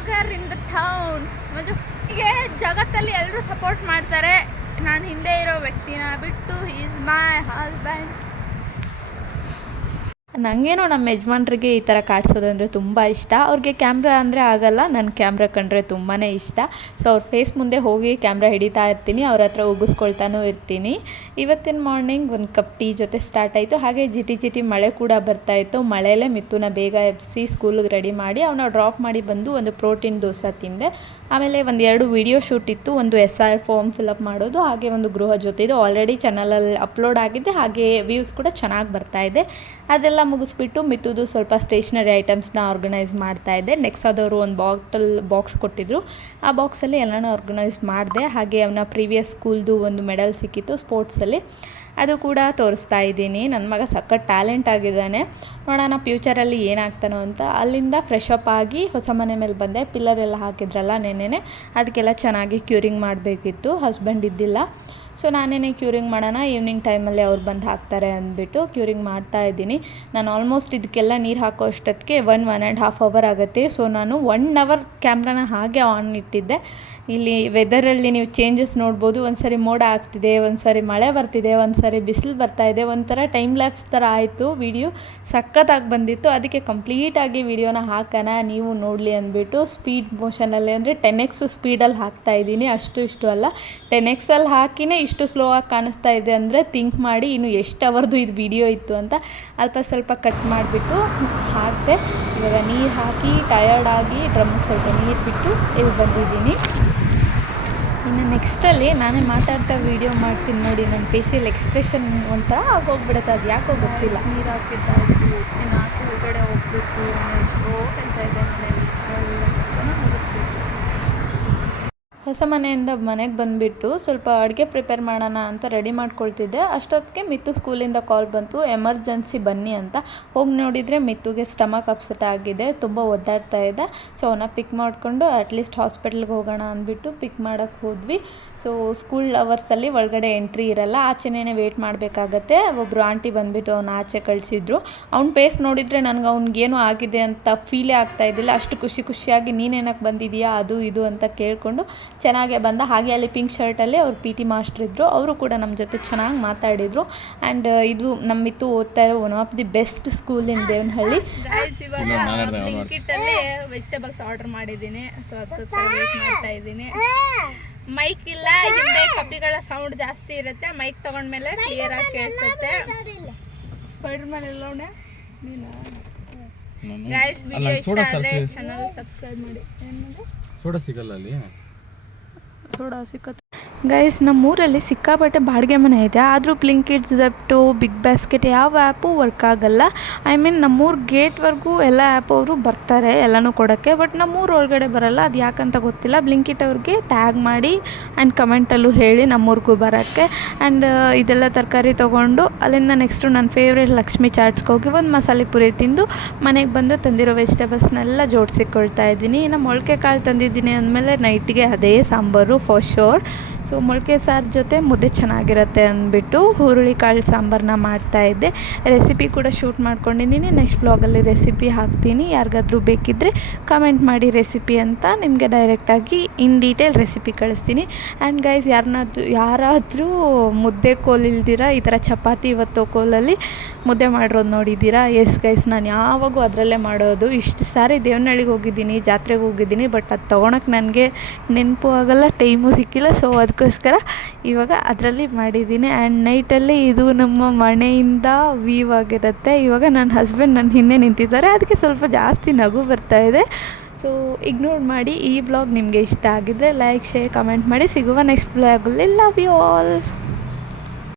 Vlogger in the town. ಹೀಗೆ ಜಗತ್ತಲ್ಲಿ ಎಲ್ಲರೂ ಸಪೋರ್ಟ್ ಮಾಡ್ತಾರೆ. ನಾನು ಹಿಂದೆ ಇರೋ ವ್ಯಕ್ತಿನ ಬಿಟ್ಟು ಈಸ್ ಮೈ ಹಸ್ಬೆಂಡ್. ನನಗೇನೋ ನಮ್ಮ ಯಜಮಾನ್ರಿಗೆ ಈ ಥರ ಕಾಡ್ಸೋದಂದರೆ ತುಂಬ ಇಷ್ಟ. ಅವ್ರಿಗೆ ಕ್ಯಾಮ್ರಾ ಅಂದರೆ ಆಗಲ್ಲ, ನನ್ನ ಕ್ಯಾಮ್ರಾ ಕಂಡ್ರೆ ತುಂಬಾ ಇಷ್ಟ. ಸೊ ಅವ್ರ ಫೇಸ್ ಮುಂದೆ ಹೋಗಿ ಕ್ಯಾಮ್ರಾ ಹಿಡಿತಾ ಇರ್ತೀನಿ, ಅವ್ರ ಹತ್ರ ಉಗಿಸ್ಕೊಳ್ತಾನೂ ಇರ್ತೀನಿ. ಇವತ್ತಿನ ಮಾರ್ನಿಂಗ್ ಒಂದು ಕಪ್ ಟೀ ಜೊತೆ ಸ್ಟಾರ್ಟ್ ಆಯಿತು. ಹಾಗೆ ಜಿಟಿ ಮಳೆ ಕೂಡ ಬರ್ತಾಯಿತ್ತು. ಮಳೆಯಲ್ಲೇ ಮಿತ್ತುನ ಬೇಗ ಎಬ್ಬಿಸಿ ಸ್ಕೂಲಿಗೆ ರೆಡಿ ಮಾಡಿ ಅವನ್ನ ಡ್ರಾಪ್ ಮಾಡಿ ಬಂದು ಒಂದು ಪ್ರೋಟೀನ್ ದೋಸೆ ತಿಂದೆ. ಆಮೇಲೆ ಒಂದು 2 ವಿಡಿಯೋ ಶೂಟ್ ಇತ್ತು. ಒಂದು SR ಫಾರ್ಮ್ ಫಿಲಪ್ ಮಾಡೋದು, ಹಾಗೆ ಒಂದು ಗೃಹ ಜೊತೆ. ಇದು ಆಲ್ರೆಡಿ ಚಾನಲಲ್ಲಿ ಅಪ್ಲೋಡ್ ಆಗಿದೆ, ಹಾಗೆ ವ್ಯೂಸ್ ಕೂಡ ಚೆನ್ನಾಗಿ ಬರ್ತಾಯಿದೆ. ಅದೆಲ್ಲ ಮುಗಿಸ್ಬಿಟ್ಟು ಮಿತ್ತುದು ಸ್ವಲ್ಪ ಸ್ಟೇಷ್ನರಿ ಐಟಮ್ಸ್ನ ಆರ್ಗನೈಸ್ ಮಾಡ್ತಾಯಿದ್ದೆ. ನೆಕ್ಸ್ಟ್ ಅದವರು ಒಂದು ಬಾಕ್ಸ್ ಕೊಟ್ಟಿದ್ದರು. ಆ ಬಾಕ್ಸಲ್ಲಿ ಎಲ್ಲನೂ ಆರ್ಗನೈಸ್ ಮಾಡಿದೆ. ಹಾಗೆ ಅವನ ಪ್ರೀವಿಯಸ್ ಸ್ಕೂಲ್ದು ಒಂದು ಮೆಡಲ್ ಸಿಕ್ಕಿತ್ತು ಸ್ಪೋರ್ಟ್ಸಲ್ಲಿ, ಅದು ಕೂಡ ತೋರಿಸ್ತಾ ಇದ್ದೀನಿ. ನನ್ನ ಮಗ ಸಖತ್ ಟ್ಯಾಲೆಂಟ್ ಆಗಿದ್ದಾನೆ. ನೋಡೋಣ ಫ್ಯೂಚರಲ್ಲಿ ಏನಾಗ್ತಾನೋ ಅಂತ. ಅಲ್ಲಿಂದ ಫ್ರೆಶ್ ಅಪ್ ಆಗಿ ಹೊಸ ಮನೆ ಮೇಲೆ ಬಂದೆ. ಪಿಲ್ಲರ್ ಎಲ್ಲ ಹಾಕಿದ್ರಲ್ಲ ನೆನ್ನೆನೆ, ಅದಕ್ಕೆಲ್ಲ ಚೆನ್ನಾಗಿ ಕ್ಯೂರಿಂಗ್ ಮಾಡಬೇಕಿತ್ತು. ಹಸ್ಬೆಂಡ್ ಇದ್ದಿಲ್ಲ, ಸೊ ನಾನೇ ಕ್ಯೂರಿಂಗ್ ಮಾಡೋಣ, ಈವ್ನಿಂಗ್ ಟೈಮಲ್ಲಿ ಅವ್ರು ಬಂದು ಹಾಕ್ತಾರೆ ಅಂದ್ಬಿಟ್ಟು ಕ್ಯೂರಿಂಗ್ ಮಾಡ್ತಾ ಇದ್ದೀನಿ. ನಾನು ಆಲ್ಮೋಸ್ಟ್ ಇದಕ್ಕೆಲ್ಲ ನೀರು ಹಾಕೋ ಅಷ್ಟೊತ್ತಿಗೆ 1.5 ಅವರ್ ಆಗುತ್ತೆ. ಸೊ ನಾನು 1 ಅವರ್ ಕ್ಯಾಮ್ರಾನ ಹಾಗೆ ಆನ್ ಇಟ್ಟಿದ್ದೆ. ಇಲ್ಲಿ ವೆದರಲ್ಲಿ ನೀವು ಚೇಂಜಸ್ ನೋಡ್ಬೋದು. ಒಂದು ಸರಿ ಮೋಡ ಆಗ್ತಿದೆ, ಒಂದು ಸರಿ ಮಳೆ ಬರ್ತಿದೆ, ಒಂದು ಸರಿ ಬಿಸಿಲು ಬರ್ತಾಯಿದೆ. ಒಂಥರ ಟೈಮ್ ಲ್ಯಾಪ್ಸ್ ಥರ ಆಯಿತು. ವಿಡಿಯೋ ಸಖತ್ತಾಗಿ ಬಂದಿತ್ತು. ಅದಕ್ಕೆ ಕಂಪ್ಲೀಟಾಗಿ ವಿಡಿಯೋನ ಹಾಕೋಣ, ನೀವು ನೋಡಲಿ ಅಂದ್ಬಿಟ್ಟು ಸ್ಪೀಡ್ ಮೋಷನಲ್ಲಿ ಅಂದರೆ 10x ಸ್ಪೀಡಲ್ಲಿ ಹಾಕ್ತಾಯಿದ್ದೀನಿ. ಅಷ್ಟು ಇಷ್ಟು ಅಲ್ಲ, 10xಲ್ಲಿ ಹಾಕಿನೇ ಇಷ್ಟು ಸ್ಲೋ ಆಗಿ ಕಾಣಿಸ್ತಾ ಇದೆ ಅಂದರೆ ಥಿಂಕ್ ಮಾಡಿ ಇನ್ನು ಎಷ್ಟು ಅವರ್ದು ಇದು ವಿಡಿಯೋ ಇತ್ತು ಅಂತ. ಸ್ವಲ್ಪ ಕಟ್ ಮಾಡಿಬಿಟ್ಟು ಹಾಕಿದೆ. ಇವಾಗ ನೀರು ಹಾಕಿ ಟಯರ್ಡಾಗಿ ಡ್ರಮ್ಮಿಗೆ ಸ್ವಲ್ಪ ನೀರು ಬಿಟ್ಟು ಇಲ್ಲಿ ಬಂದಿದ್ದೀನಿ. ಇನ್ನು ನೆಕ್ಸ್ಟಲ್ಲಿ ನಾನೇ ಮಾತಾಡ್ತಾ ವೀಡಿಯೋ ಮಾಡ್ತೀನಿ ನೋಡಿ. ನನ್ನ ಫೇಶಿಯಲ್ ಎಕ್ಸ್ಪ್ರೆಷನ್ ಒಂಥರ ಆಗೋಗ್ಬಿಡುತ್ತೆ, ಅದು ಯಾಕೋ ಗೊತ್ತಿಲ್ಲ. ನೀರು ಹಾಕಿದ್ದಾಯಿತು, ಇನ್ನು ಹಾಕಿ ಹೊರಗಡೆ ಹೋಗ್ಬಿಟ್ಟು ಎಷ್ಟೋ ಕೆಲಸ ಇದೆ ಮನೇಲಿ, ಎಲ್ಲ ಕೆಲಸನ ಮುಗಿಸ್ಬೇಕು. ಹೊಸ ಮನೆಯಿಂದ ಮನೆಗೆ ಬಂದುಬಿಟ್ಟು ಸ್ವಲ್ಪ ಅಡುಗೆ ಪ್ರಿಪೇರ್ ಮಾಡೋಣ ಅಂತ ರೆಡಿ ಮಾಡ್ಕೊಳ್ತಿದ್ದೆ. ಅಷ್ಟೊತ್ತಿಗೆ ಮಿತ್ತು ಸ್ಕೂಲಿಂದ ಕಾಲ್ ಬಂತು, ಎಮರ್ಜೆನ್ಸಿ ಬನ್ನಿ ಅಂತ. ಹೋಗಿ ನೋಡಿದರೆ ಮಿತ್ತುಗೆ ಸ್ಟಮಕ್ ಅಪ್ಸೆಟ್ ಆಗಿದೆ, ತುಂಬ ಒದ್ದಾಡ್ತಾ ಇದೆ. ಸೊ ಅವನ್ನ ಪಿಕ್ ಮಾಡಿಕೊಂಡು ಅಟ್ಲೀಸ್ಟ್ ಹಾಸ್ಪಿಟ್ಲಿಗೆ ಹೋಗೋಣ ಅಂದ್ಬಿಟ್ಟು ಪಿಕ್ ಮಾಡೋಕ್ಕೆ ಹೋದ್ವಿ. ಸೊ ಸ್ಕೂಲ್ ಅವರ್ಸಲ್ಲಿ ಒಳಗಡೆ ಎಂಟ್ರಿ ಇರಲ್ಲ, ಆಚೆನೇ ವೆಯ್ಟ್ ಮಾಡಬೇಕಾಗತ್ತೆ. ಒಬ್ಬರು ಆಂಟಿ ಬಂದುಬಿಟ್ಟು ಅವನ್ನ ಆಚೆ ಕಳಿಸಿದ್ರು. ಅವ್ನ ಫೇಸ್ ನೋಡಿದರೆ ನನಗೆ ಅವ್ನಿಗೇನು ಆಗಿದೆ ಅಂತ ಫೀಲೇ ಆಗ್ತಾಯಿದ್ದಿಲ್ಲ. ಅಷ್ಟು ಖುಷಿಯಾಗಿ ನೀನೇನಕ್ಕೆ ಬಂದಿದೆಯಾ ಅದು ಇದು ಅಂತ ಕೇಳಿಕೊಂಡು ಚೆನ್ನಾಗೇ ಬಂದ. ಹಾಗೆ ಅಲ್ಲಿ ಪಿಂಕ್ ಶರ್ಟಲ್ಲಿ ಅವ್ರು PT ಮಾಸ್ಟರ್ ಇದ್ದರು, ಅವರು ಕೂಡ ನಮ್ಮ ಜೊತೆ ಚೆನ್ನಾಗಿ ಮಾತಾಡಿದರು. ಆ್ಯಂಡ್ ಇದು ನಮ್ಮಿತ್ತು ಓದ್ತಾ ಇರೋ one of the best school in Devanahalli. ಇವಾಗ ಬ್ಲಿಂಕಿಟಲ್ಲಿ ವೆಜಿಟೇಬಲ್ಸ್ ಆರ್ಡರ್ ಮಾಡಿದ್ದೀನಿ. ಸೊ ಅದಕ್ಕೋಸ್ಕರ ವೇಟ್ ಮಾಡ್ತಾ ಇದ್ದೀನಿ. ಮೈಕ್ ಇಲ್ಲ, ಹಿಂದೆ ಕಪಿಗಳ ಸೌಂಡ್ ಜಾಸ್ತಿ ಇರುತ್ತೆ. ಮೈಕ್ ತೊಗೊಂಡ್ಮೇಲೆ ಕ್ಲಿಯರ್ ಆಗಿ ಕೇಳಿಸುತ್ತೆ. ಸ್ಪೈಡರ್ ಮ್ಯಾನ್ ಎಲ್ಲ ಗೈಸ್, ವಿಡಿಯೋ ಇಷ್ಟ ಆದರೆ ಚಾನಲ್ ಸಬ್ಸ್ಕ್ರೈಬ್ ಮಾಡಿ. ಏನು ಸೋಡಾ ಸಿಗಲ್ಲ ಅಲ್ಲಿ, ಸೋಡಾ ಸಿಕ್ಕತ್ತೆ ಗೈಸ್. ನಮ್ಮೂರಲ್ಲಿ ಸಿಕ್ಕಾಪಟ್ಟೆ ಬಾಡಿಗೆ ಮನೆ ಇದೆ, ಆದರೂ ಬ್ಲಿಂಕಿಟ್, ಝೆಪ್ಟೋ, ಬಿಗ್ ಬಾಸ್ಕೆಟ್ ಯಾವ ಆ್ಯಪು ವರ್ಕ್ ಆಗಲ್ಲ. ಐ ಮೀನ್ ನಮ್ಮೂರು ಗೇಟ್ವರೆಗೂ ಎಲ್ಲ ಆ್ಯಪ್ ಅವರು ಬರ್ತಾರೆ ಎಲ್ಲನೂ ಕೊಡೋಕ್ಕೆ, ಬಟ್ ನಮ್ಮೂರು ಒಳಗಡೆ ಬರೋಲ್ಲ. ಅದು ಯಾಕಂತ ಗೊತ್ತಿಲ್ಲ. ಬ್ಲಿಂಕಿಟ್ ಅವ್ರಿಗೆ ಟ್ಯಾಗ್ ಮಾಡಿ ಆ್ಯಂಡ್ ಕಮೆಂಟಲ್ಲೂ ಹೇಳಿ ನಮ್ಮೂರಿಗೂ ಬರೋಕ್ಕೆ. ಆ್ಯಂಡ್ ಇದೆಲ್ಲ ತರಕಾರಿ ತೊಗೊಂಡು ಅಲ್ಲಿಂದ ನೆಕ್ಸ್ಟು ನನ್ನ ಫೇವ್ರೇಟ್ ಲಕ್ಷ್ಮಿ ಚಾಟ್ಸ್ಗೆ ಹೋಗಿ ಒಂದು ಮಸಾಲೆ ಪುರಿ ತಿಂದು ಮನೆಗೆ ಬಂದು ತಂದಿರೋ ವೆಜಿಟೇಬಲ್ಸ್ನೆಲ್ಲ ಜೋಡಿಸಿಕೊಳ್ತಾ ಇದ್ದೀನಿ. ಇನ್ನು ಮೊಳಕೆ ಕಾಳು ತಂದಿದ್ದೀನಿ ಅಂದಮೇಲೆ ನೈಟಿಗೆ ಅದೇ ಸಾಂಬಾರು ಫಾರ್ ಶೋರ್. ಸೊ ಮೊಳಕೆ ಸಾರು ಜೊತೆ ಮುದ್ದೆ ಚೆನ್ನಾಗಿರುತ್ತೆ ಅಂದ್ಬಿಟ್ಟು ಹುರುಳಿಕಾಳು ಸಾಂಬಾರನ್ನ ಮಾಡ್ತಾಯಿದ್ದೆ. ರೆಸಿಪಿ ಕೂಡ ಶೂಟ್ ಮಾಡ್ಕೊಂಡಿದ್ದೀನಿ. ನೆಕ್ಸ್ಟ್ ವ್ಲಾಗಲ್ಲಿ ರೆಸಿಪಿ ಹಾಕ್ತೀನಿ. ಯಾರಿಗಾದ್ರೂ ಬೇಕಿದ್ದರೆ ಕಮೆಂಟ್ ಮಾಡಿ ರೆಸಿಪಿ ಅಂತ, ನಿಮಗೆ ಡೈರೆಕ್ಟಾಗಿ ಇನ್ ಡೀಟೇಲ್ ರೆಸಿಪಿ ಕಳಿಸ್ತೀನಿ. ಆ್ಯಂಡ್ ಗೈಸ್, ಯಾರಾದರೂ ಮುದ್ದೆ ಕೋಲ್ ಇಲ್ದಿರ ಈ ಥರ ಚಪಾತಿ ಇವತ್ತು ಕೋಲಲ್ಲಿ ಮುದ್ದೆ ಮಾಡಿರೋದು ನೋಡಿದ್ದೀರಾ? ಎಸ್ ಗೈಸ್, ನಾನು ಯಾವಾಗೂ ಅದರಲ್ಲೇ ಮಾಡೋದು. ಇಷ್ಟು ಸಾರಿ ದೇವನಹಳ್ಳಿಗೆ ಹೋಗಿದ್ದೀನಿ, ಜಾತ್ರೆಗೆ ಹೋಗಿದ್ದೀನಿ, ಬಟ್ ಅದು ತೊಗೊಳಕ್ಕೆ ನನಗೆ ನೆನಪು ಆಗಲ್ಲ, ಟೈಮು ಸಿಕ್ಕಿಲ್ಲ. ಸೊ ಅದಕ್ಕೋಸ್ಕರ ಇವಾಗ ಅದರಲ್ಲಿ ಮಾಡಿದ್ದೀನಿ. ಆ್ಯಂಡ್ ನೈಟಲ್ಲಿ ಇದು ನಮ್ಮ ಮನೆಯಿಂದ ವ್ಯೂ ಆಗಿರುತ್ತೆ. ಇವಾಗ ನನ್ನ ಹಸ್ಬೆಂಡ್ ನನ್ನ ಹಿಂದೆ ನಿಂತಿದ್ದಾರೆ, ಅದಕ್ಕೆ ಸ್ವಲ್ಪ ಜಾಸ್ತಿ ನಗು ಬರ್ತಾಯಿದೆ. ಸೊ ಇಗ್ನೋರ್ ಮಾಡಿ. ಈ ಬ್ಲಾಗ್ ನಿಮಗೆ ಇಷ್ಟ ಆಗಿದ್ದರೆ ಲೈಕ್, ಶೇರ್, ಕಮೆಂಟ್ ಮಾಡಿ. ಸಿಗುವ ನೆಕ್ಸ್ಟ್ ಬ್ಲಾಗಲ್ಲಿ. Love you all.